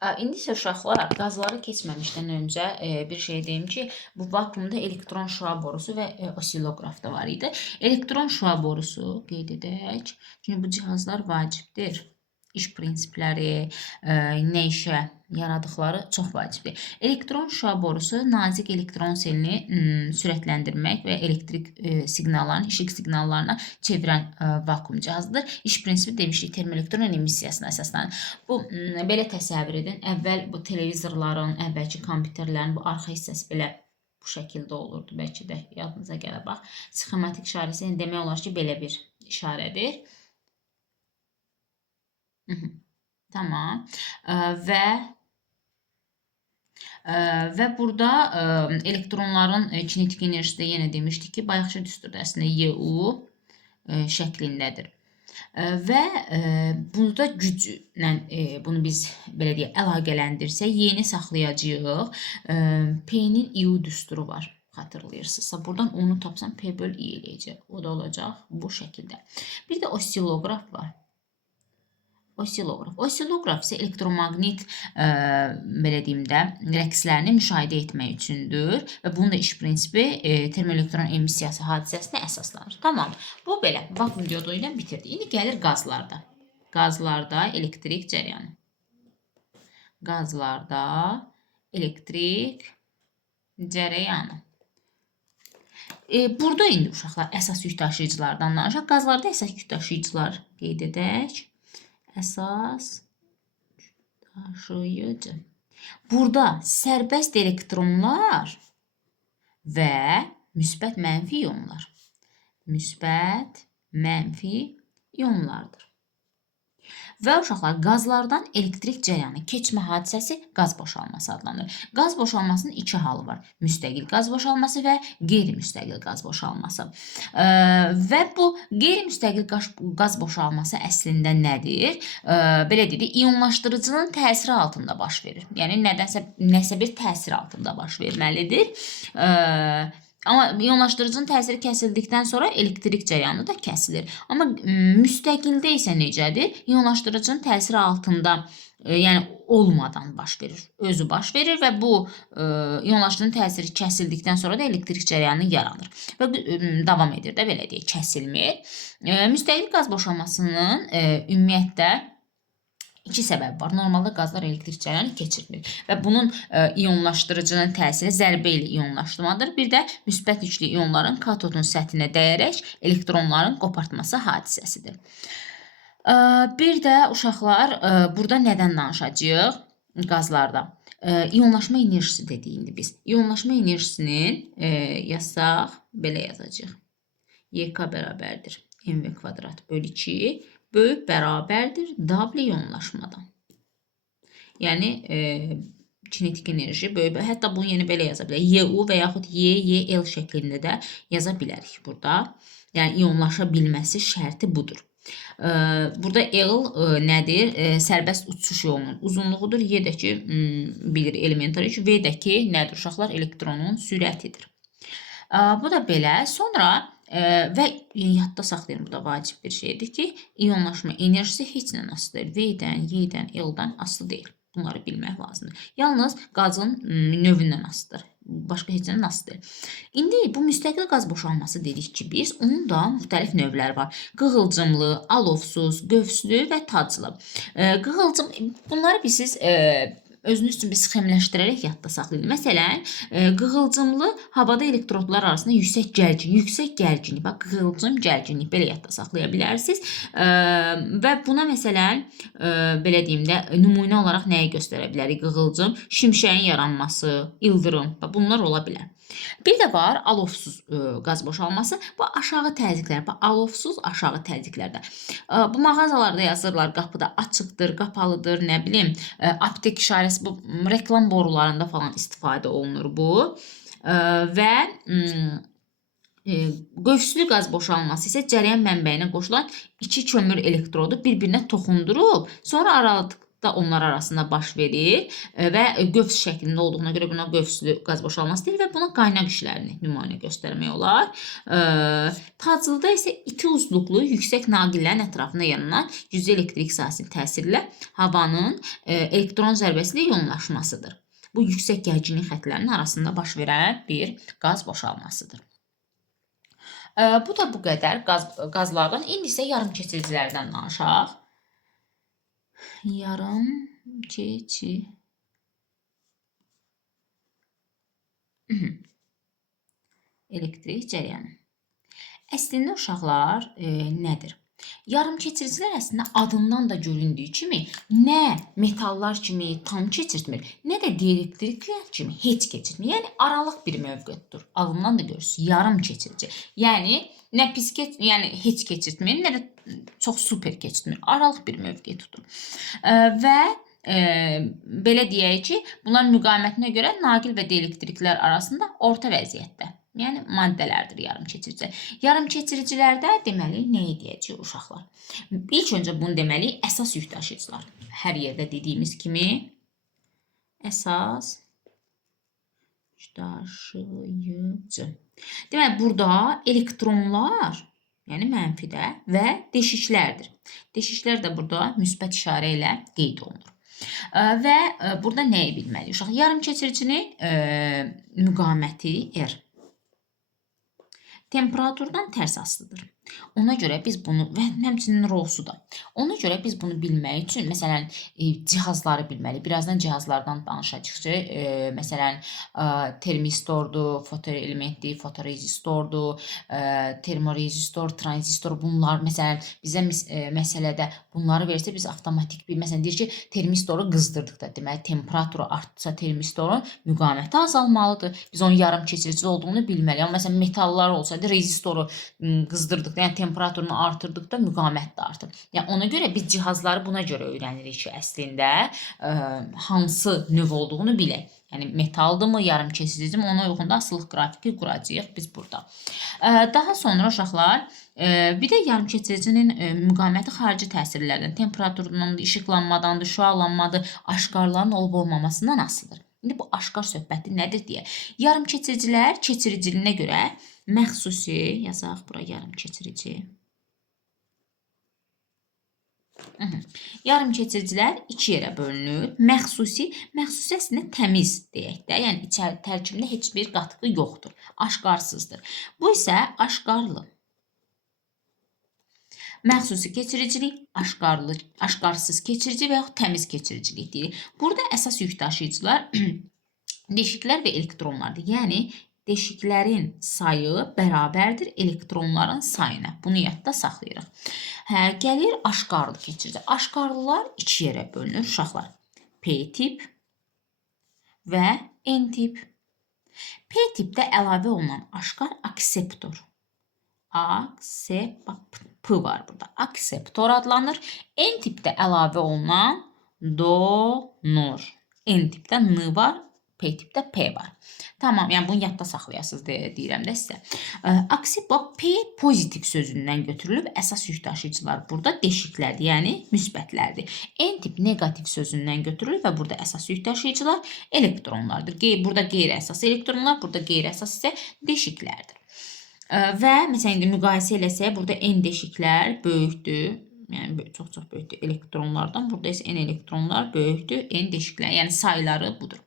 İndi isə uşaqlar, qazları keçməmişdən öncə bir şey deyim ki, bu vakuumda elektron şüa borusu və osiloqraf da var idi. Elektron şüa borusu qeyd edək. Çünki bu cihazlar vacibdir. İş prinsipləri, nə işə yaradıqları çox vacibdir. Elektron şüa borusu nazik elektron selini sürətləndirmək və elektrik siqnallarını işıq siqnallarına çevirən vakuum cihazıdır. İş prinsipi demişdik, termoelektron emissiyasına əsaslanır. Bu belə təsəvvür edin. Əvvəl bu televizorların, əvvəlki kompüterlərin bu arxa hissəsi belə bu şəkildə olurdu. Bəlkə də yadınıza gələ bax. Sxematik işarəsi demək olar ki, belə bir işarədir. Tamam. Və burada elektronların kinetik enerjisi də yenə demişdik ki, bayaqçı düsturda əslində U şəklindədir. Və burada güclə bunu biz belə deyək, əlaqələndirsək, yeni saxlayacağıq. P-nin İU düsturu var. Xatırlayırsınızsa, buradan onu tapsam P böl I eləyəcək. O da olacaq bu şəkildə. Bir də osiloqraf var. Osiloqraf isə elektromaqnit belə deyim də rəqslərini müşahidə etmək üçündür və bunun da iş prinsipi termoelektron emissiyası hadisəsinə əsaslanır. Tamam. Bu belə vakuum diodu ilə bitirdi. İndi gəlir qazlarda. Qazlarda elektrik cəryanı. Qazlarda elektrik cərəyanı. Burada indi uşaqlar əsas yük daşıyıcılardan danışaq. Qazlarda əsas yük daşıyıcılar qeyd edək. Əsas daşıyıcı. Burada sərbəst elektronlar və müsbət mənfi ionlar. Müsbət mənfi ionlardır. Və uşaqlar, qazlardan elektrik cəryanı keçmə hadisəsi qaz boşalması adlanır. Qaz boşalmasının iki halı var. Müstəqil qaz boşalması və qeyri-müstəqil qaz boşalması. Və bu qeyri-müstəqil qaz boşalması əslində nədir? Belə dedik, ionlaşdırıcının təsiri altında baş verir. Yəni, nəsə bir təsir altında baş verməlidir. Amma ionlaşdırıcının təsiri kəsildikdən sonra elektrik cəryanı da kəsilir. Amma müstəqildə isə necədir? İonlaşdırıcının təsiri altında, yəni olmadan baş verir. Özü baş verir və bu ionlaşdırıcının təsiri kəsildikdən sonra da elektrik cəryanı yaranır. Və davam edir də, belə deyək, kəsilmir. Müstəqil qaz boşalmasının ümumiyyətlə İki səbəb var. Normalda qazlar elektrik cəryanı keçirmir və bunun ionlaşdırıcının təsiri zərbə ilə ionlaşdırmadır. Bir də müsbət yüklü ionların katodun səthinə dəyərək elektronların qopartması hadisəsidir. Bir də uşaqlar, burada nədən danışacağıq? Qazlarda. İonlaşma enerjisi dedik indi biz. İonlaşma enerjisinin yazsaq, belə yazacağıq. YK bərabərdir mv kvadrat bölü 2 böyük bərabərdir W ionlaşmadan. Yəni, kinetik enerji böyük. Hətta bunu yeni belə yaza bilərik. YU və yaxud YL şəklində də yaza bilərik burada. Yəni, ionlaşa bilməsi şərti budur. Burada L nədir? Sərbəst uçuş yolunun uzunluğudur. Y də ki, bilir elementar yük. V də ki, nədir uşaqlar? Elektronun sürətidir. Bu da belə. Sonra və yadda saxlayın, bu da vacib bir şeydir ki, ionlaşma enerjisi heç nə asılı deyil. V-dən, Y-dən, L-dən asılı deyil. Bunları bilmək lazımdır. Yalnız qazın növündən asılıdır. Başqa heç nədən asılı deyil. İndi bu müstəqil qaz boşalması dedik ki, biz onun da müxtəlif növləri var. Qığılcımlı, alovsuz, qövslü və taclı. Qığılcım, bunları siz özünüz üçün bir sxemləşdirərək yadda saxlayın. Məsələn, qığılcımlı havada elektrodlar arasında yüksək gərginlik, bax, qığılcım gərginlik, belə yadda saxlaya bilərsiniz. Və buna məsələn, belə deyim də, nümunə olaraq nəyi göstərə bilərik? Qığılcım, şimşəyin yaranması, ildırım, bunlar ola bilər. Bir də var alovsuz qaz boşalması. Bu aşağı təzyiqlər, alovsuz aşağı təzyiqlərdə. Bu mağazalarda yazırlar, qapıda açıqdır, qapalıdır, nə bilim, aptek işarəsi, bu reklam borularında falan istifadə olunur bu. Və qövslü qaz boşalması isə cərəyan mənbəyinə qoşulan iki kömür elektrodu bir-birinə toxundurub, sonra da onlar arasında baş verir və qövs şəklində olduğuna görə buna qövslü qaz boşalması deyilir və buna qaynaq işlərini nümunə göstərmək olar. Taclıda isə iti uzluqlu yüksək naqillərin ətrafında yaranan cüzi elektrik sahəsinin təsiri ilə havanın elektron zərbəsi ilə ionlaşmasıdır. Bu yüksək gərginlik xəttlərinin arasında baş verən bir qaz boşalmasıdır. Bu da bu qədər qazlardan. İndi isə yarım keçiricilərdən danışaq. Yarım keçirici. Elektrik cərəyanı. Əslində uşaqlar nədir? Yarım keçiricilər əslində adından da göründüyü kimi nə metallar kimi tam keçirtmir, nə də dielektriklər kimi heç keçirtmir. Yəni aralıq bir mövqedir. Adından da görürsünüz, yarım keçirici. Yəni nə pis yəni heç keçirtmir, nə də çox super keçirtmir. Aralıq bir mövqe tutur. Və belə deyək ki, bunların müqavimətinə görə naqil və dielektriklər arasında orta vəziyyətdə. Yəni maddələrdir yarım keçiricilər. Yarım keçiricilərdə deməli nəyi deyəcəyik uşaqlar? İlk öncə bunu deməli əsas yük daşıyıcılar. Hər yerdə dediyimiz kimi əsas yük daşıyıcı. Deməli burada elektronlar, yəni mənfidə və deşiklərdir. Deşiklər də burada müsbət işarə ilə qeyd olunur. Və burada nəyi bilməliyik uşaq? Yarım keçiricinin müqaviməti R. Temperaturdan tərs asılıdır. Ona görə biz bunu və həmçinin rhosu da. Ona görə biz bunu bilmək üçün məsələn cihazları bilməliyik. Birazdan cihazlardan danışacağıq. Məsələn termistordur, fotoelementdir, fotorezistordur, termorezistor, tranzistor bunlar məsələn bizə məsələdə bunları versə biz avtomatik bir məsələn deyir ki, termistoru qızdırdıqda deməli temperaturu artsa termistorun müqaviməti azalmalıdır. Biz onun yarım keçirici olduğunu bilməliyik. Amma məsələn metallar olsaydı rezistoru qızdırdıqda yəni temperaturunu artırdıqda müqavimət də artır. Yəni ona görə biz cihazları buna görə öyrənirik ki, əslində hansı növ olduğunu bilək. Yəni metaldırmı, yarım keçiricimi ona uyğun da asılılıq qrafiki quracağıq biz burada. Daha sonra uşaqlar bir də yarım keçiricinin müqaviməti xarici təsirlərdən, temperaturundan, işıqlanmadandır, şüalanmadır, aşkarların olub-olmamasından asılıdır. İndi bu aşkar söhbəti nədir deyə. Yarım keçiricilər keçiriciliyinə görə məxsusi, yazaq bura yarım keçirici. Yarım keçiricilər iki yerə bölünür. Məxsusi əslində təmiz deyək də, yəni tərkibində heç bir qatğı yoxdur, aşkarsızdır. Bu isə aşkarlı. Məxsusi keçiricilik, aşkarsız keçirici və yaxud təmiz keçiricilik deyilir. Burada əsas yük daşıyıcılar deşiklər və elektronlardır. Yəni deşiklərin sayı bərabərdir elektronların sayına. Bunu yadda saxlayırıq. Gəlir aşkarlı keçirici. Aşkarlılar iki yerə bölünür uşaqlar. P-tip və N-tip. P-tipdə əlavə olunan aşkar akseptor. P var burada. Akseptor adlanır. N-tipdə əlavə olunan donor. N-tipdə N var. P-tipdə P var. Tamam, yəni bunu yadda saxlayasınız deyirəm də sizə. P pozitiv sözündən götürülüb, əsas yük daşıyıcılar burada deşiklərdir, yəni müsbətlərdir. N-tip negativ sözündən götürülür və burada əsas yük daşıyıcılar elektronlardır. Burada qeyri-əsas elektronlar, burada qeyri-əsas isə deşiklərdir. Və məsələn, indi müqayisə eləsək, burada N deşiklər böyükdür. Yəni çox-çox böyükdür elektronlardan. Burada isə N elektronlar böyükdür, N deşiklər. Yəni sayları budur.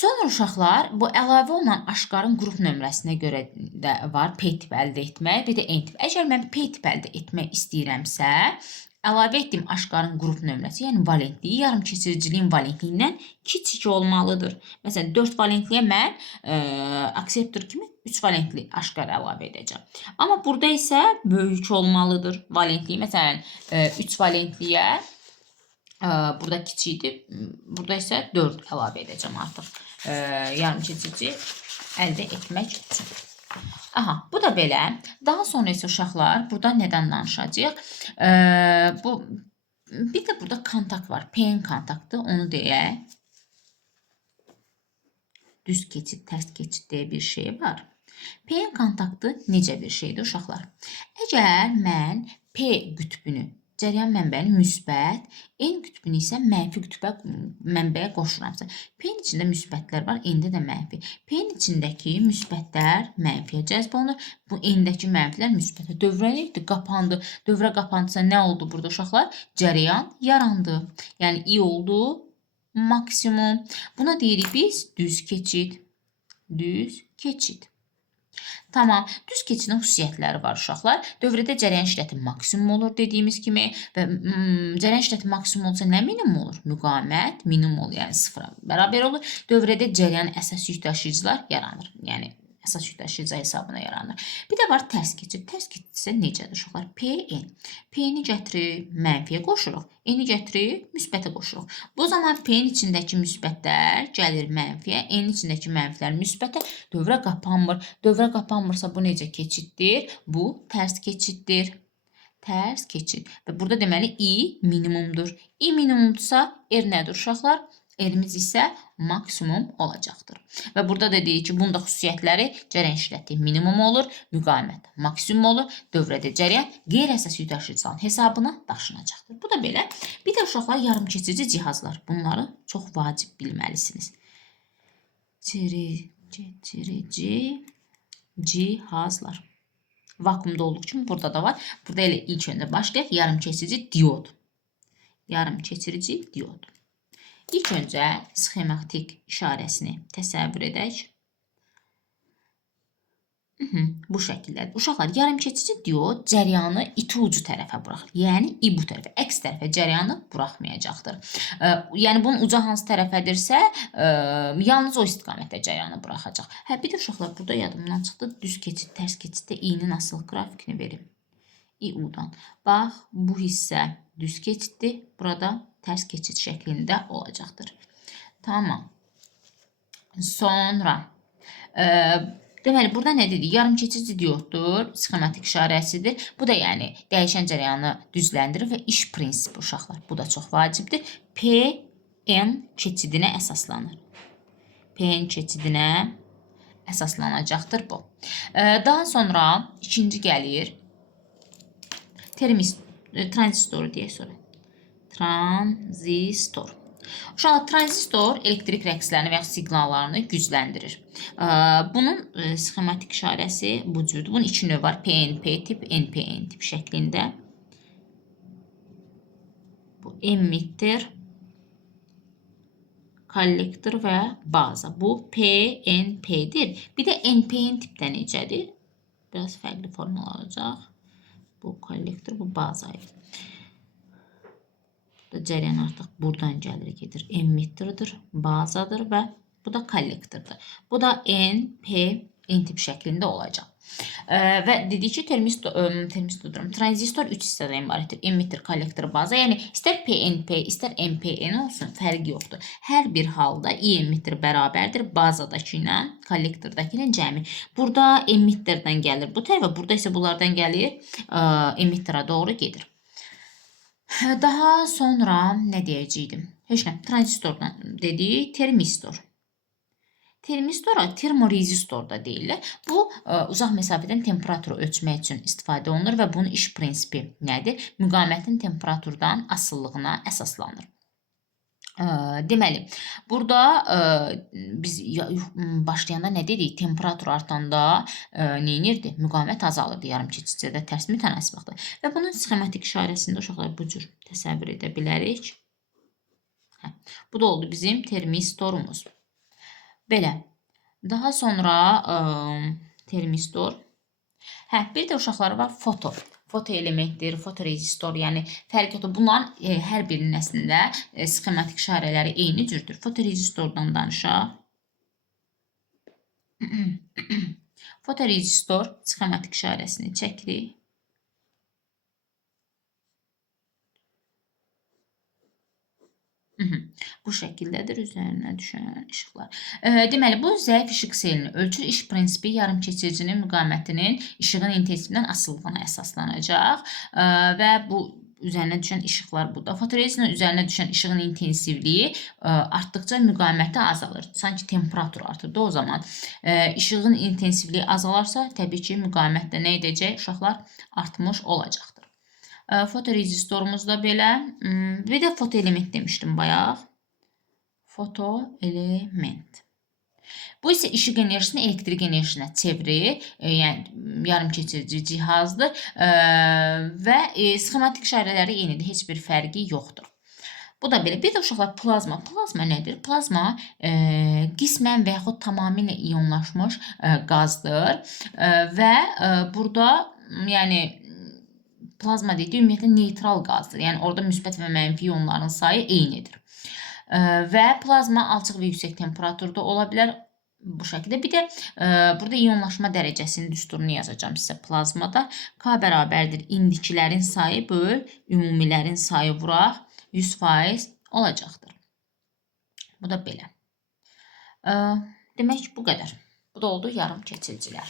Sonra uşaqlar, bu əlavə olunan aşkarın qrup nömrəsinə görə də var P-tip əldə etmək, bir də N-tip. Əgər mən P-tip əldə etmək istəyirəmsə, əlavə etdiyim aşkarın qrup nömrəsi, yəni valentliyi yarım keçiriciliyin valentliyindən kiçik olmalıdır. Məsələn, 4 valentliyə mən akseptor kimi 3 valentli aşkar əlavə edəcəm. Amma burada isə böyük olmalıdır valentliyi. Məsələn, 3 valentliyə burada kiçikdir, burada isə 4 əlavə edəcəm artıq. Yarım keçirici əldə etmək üçün. Aha, bu da belə. Daha sonra isə uşaqlar, burada nədən danışacağıq? Bir də burada kontakt var. PN kontaktı, onu deyək. Düz keçid, tərs keçid deyə bir şey var. PN kontaktı necə bir şeydir uşaqlar? Əgər mən P qütbünü cəryan mənbəyini müsbət, N qütbünü isə mənfi qütbə mənbəyə qoşuramsa. P-nin içində müsbətlər var, N-də də mənfi. P-nin içindəki müsbətlər mənfiyə cəzb olunur. Bu N-dəki mənfilər müsbətə. Dövrə neydi? Qapandı. Dövrə qapandısa nə oldu burada uşaqlar? Cəryan yarandı. Yəni I oldu maksimum. Buna deyirik biz düz keçid. Düz keçid. Tamam. Düz keçidin xüsusiyyətləri var uşaqlar. Dövrədə cərəyan şiddəti maksimum olur dediyimiz kimi və cərəyan şiddəti maksimum olsa nə minimum olur? Müqavimət minimum olur, yəni sıfıra bərabər olur. Dövrədə cərəyan əsas yük daşıyıcılar yaranır. Yəni əsas yük daşıyıcı hesabına yaranır. Bir də var tərs keçid. Tərs keçid isə necədir uşaqlar? P-N. P-ni gətirib mənfiyə qoşuruq. N-i gətirib müsbətə qoşuruq. Bu zaman P-nin içindəki müsbətlər gəlir mənfiyə, N-in içindəki mənfilər müsbətə. Dövrə qapanmır. Dövrə qapanmırsa bu necə keçiddir? Bu tərs keçiddir. Tərs keçid. Və burada deməli I minimumdur. I minimumdursa R nədir uşaqlar? R-imiz isə maksimum olacaqdır. Və burada da deyir ki, bunda xüsusiyyətləri cərəyan şiddəti minimum olur, müqavimət maksimum olur, dövrədə cərəyan qeyri-əsas yük daşıyıcıların hesabına daşınacaqdır. Bu da belə. Bir də uşaqlar yarımkeçici cihazlar. Bunları çox vacib bilməlisiniz. Yarımkeçici cihazlar. Vakuumda olduğu kimi burada da var. Burada elə ilk öndə başlayaq. Yarımkeçici diod. Yarımkeçirici diod. İlk öncə sxematik işarəsini təsəvvür edək. Bu şəkildədir. Uşaqlar, yarımkeçici diod cəryanı iti ucu tərəfə buraxır. Yəni, I bu tərəfə, əks tərəfə cəryanı buraxmayacaqdır. Yəni, bunun ucu hansı tərəfədirsə, yalnız o istiqamətdə cəryanı buraxacaq. Bir də uşaqlar, burada yadımdan çıxdı, düz keçid, tərs keçiddə I-nin asıl qrafikini verim. I-U-dan. Bax, bu hissə düz keçiddir. Burada tərs keçid şəklində olacaqdır. Tamam. Sonra deməli, burada nə dedik? Yarımkeçici dioddur, sxematik işarəsidir. Bu da yəni dəyişən cərəyanı düzləndirir və iş prinsipi uşaqlar. Bu da çox vacibdir. P-N keçidinə əsaslanır. P-N keçidinə əsaslanacaqdır bu. Daha sonra ikinci gəlir. Tranzistor deyək sonra. Tranzistor. Uşaqlar, tranzistor elektrik rəqslərini və ya siqnallarını gücləndirir. Bunun sxematik işarəsi bu cürdür. Bunun iki növ var. PNP tip, NPN tip şəklində. Bu emitter, kollektor və baza. Bu PNP-dir. Bir də NPN tipdə necədir? Biraz fərqli formula olacaq. Bu kollektor, bu bazayır. Cəryan artıq buradan gəlir, gedir. Emitterdir, bazadır və bu da kollektordur. Bu da N tip şəklində olacaq. Və dedik ki, tranzistor 3 hissədən ibarətdir. Emitter, kollektor, baza. Yəni, istər PNP, istər NPN olsun, fərqi yoxdur. Hər bir halda I emitter bərabərdir bazadakı ilə, kollektordakı ilə cəmi. Burada emitterdən gəlir bu tərəfə, burada isə bunlardan gəlir, emitterə doğru gedir. Daha sonra nə deyəcəkdim? Heç nə, tranzistordan dedik, termistor. Termistora termorezistor da deyilir. Bu, uzaq məsafədən temperaturu ölçmək üçün istifadə olunur və bunun iş prinsipi nədir? Müqavimətin temperaturdan asıllığına əsaslanır. Deməli, burada biz başlayanda nə dedik? Temperatur artanda neynirdi? Müqavimət azalırdı yarımkeçiddə, tərs mütənasibdir. Və bunun sxematik işarəsində uşaqlar bu cür təsəvvür edə bilərik. Bu da oldu bizim termistorumuz. Belə. Daha sonra termistor. Bir də uşaqlar var foto. Foto elementdir, fotorezistor, yəni fərq yoxdur. Bunların hər birinin əslində sxematik işarələri eyni cürdür. Fotorezistordan danışaq. Fotorezistor sxematik işarəsini çəkirik. Bu şəkildədir üzərinə düşən işıqlar. Deməli, bu zəif işıq selini ölçür. İş prinsipi yarımkeçiricinin müqavimətinin işığın intensivindən asıllığına əsaslanacaq və bu üzərinə düşən işıqlar burada. Fotorezistorun üzərinə düşən işığın intensivliyi artdıqca müqaviməti azalır. Sanki temperatur artır da o zaman. İşığın intensivliyi azalarsa, təbii ki, müqavimət də nə edəcək? Uşaqlar artmış olacaqdır. Fotorezistorumuz da belə. Bir də fotoelement demişdim bayaq. Fotoelement. Bu isə işıq enerjisini elektrik enerjisinə çevirir. Yəni yarımkeçirici cihazdır və sxematik işarələri eynidir. Heç bir fərqi yoxdur. Bu da belə. Bir də uşaqlar plazma. Plazma nədir? Plazma qismən və yaxud tamamilə iyonlaşmış qazdır və burada yəni plazma dediyi ümumiyyətlə neytral qazdır. Yəni orada müsbət və mənfi iyonların sayı eynidir. Və plazma alçaq və yüksək temperaturda ola bilər bu şəkildə. Bir də burada iyonlaşma dərəcəsinin düsturunu yazacağam sizə plazmada. K bərabərdir indikilərin sayı böl ümumilərin sayı vuraq 100% olacaqdır. Bu da belə. Demək bu qədər. Bu da oldu yarım keçiricilər.